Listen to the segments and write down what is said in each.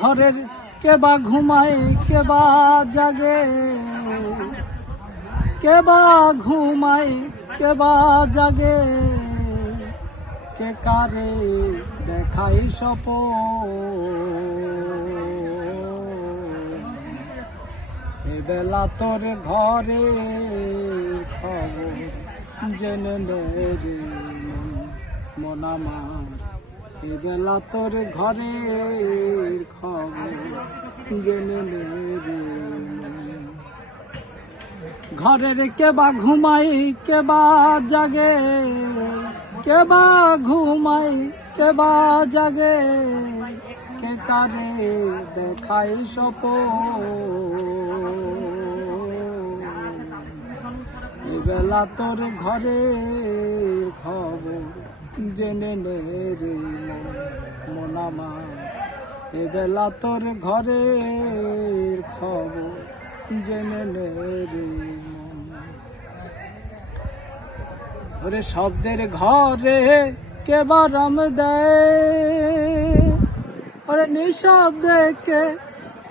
ঘরের কে বা ঘুমায়, কে বা জাগে। কে বা ঘুমায়, কে বা জাগে। কে কারে দেখাই সপ বেলা তোর ঘরে খবর জেনে নে রে মন আমার বেলা তোর ঘরে খবর জেনে রে ঘরের কে বা ঘুমাই কে বা জাগে কে বা ঘুমাই কে বা জাগে। কে কারে দেখাই সপ বেলা তোর ঘরে খবর জেনে নে রে মন, মন আমার। এ বেলা তোর ঘরে খবর জেনে রে ওরে শব্দের ঘরে কে বারাম দেয়? ওরে নিঃশব্দে কে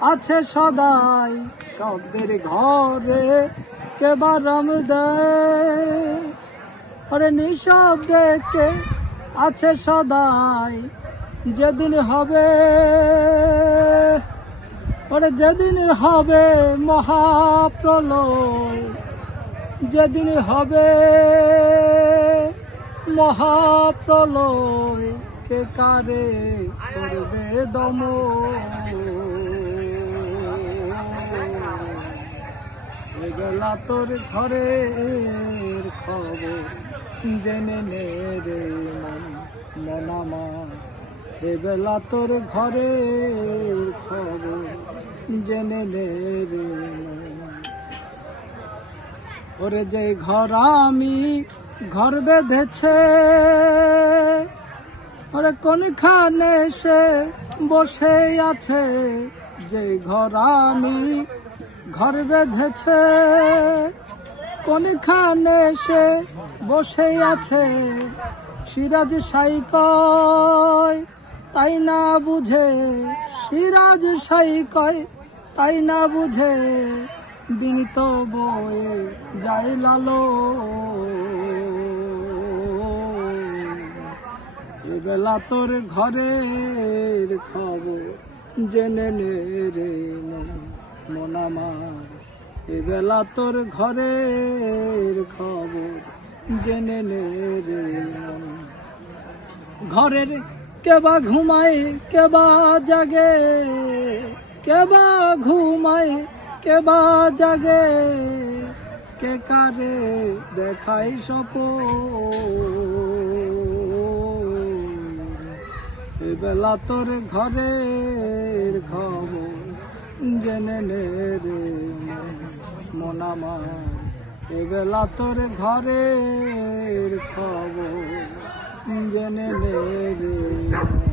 আছে সদাই? শব্দের ঘরে কে বারাম দেয়? ওরে কে আছে সদাই, যেদিন হবে, ওরে যেদিন হবে মহাপ্রলয়, যেদিন হবে মহাপ্রলয়, কে কারে করবে দম? বেলা তোর খবর জেনে নে রে মন মন আমার। এ বেলা তোর ঘরে খবর, জেনে নে রে ওরে যে ঘর আমি ঘর বেঁধেছে, ওরে কোনখানে সে বসে আছে? যে ঘর আমি ঘর বেঁধেছে কোনখানে সে বসে আছে? সিরাজ সাই কয় তাই না বুঝে? সিরাজ সাই কয় তাই না বুঝে? দিন তো বয়ে যাই লালো এবেলা তোর ঘরের খবর জেনে নে রে মন, এবেলা তোর ঘরের খবর জেনে নে রে। ঘরের কেবা ঘুমায়, কেবা জাগে, কেবা ঘুমায়, কেবা জাগে। কে কারে দেখাই সপ বেলা তোর ঘরের খবর জেনে নে রে মন, এবেলা তোর ঘরে খবর জেনে রে।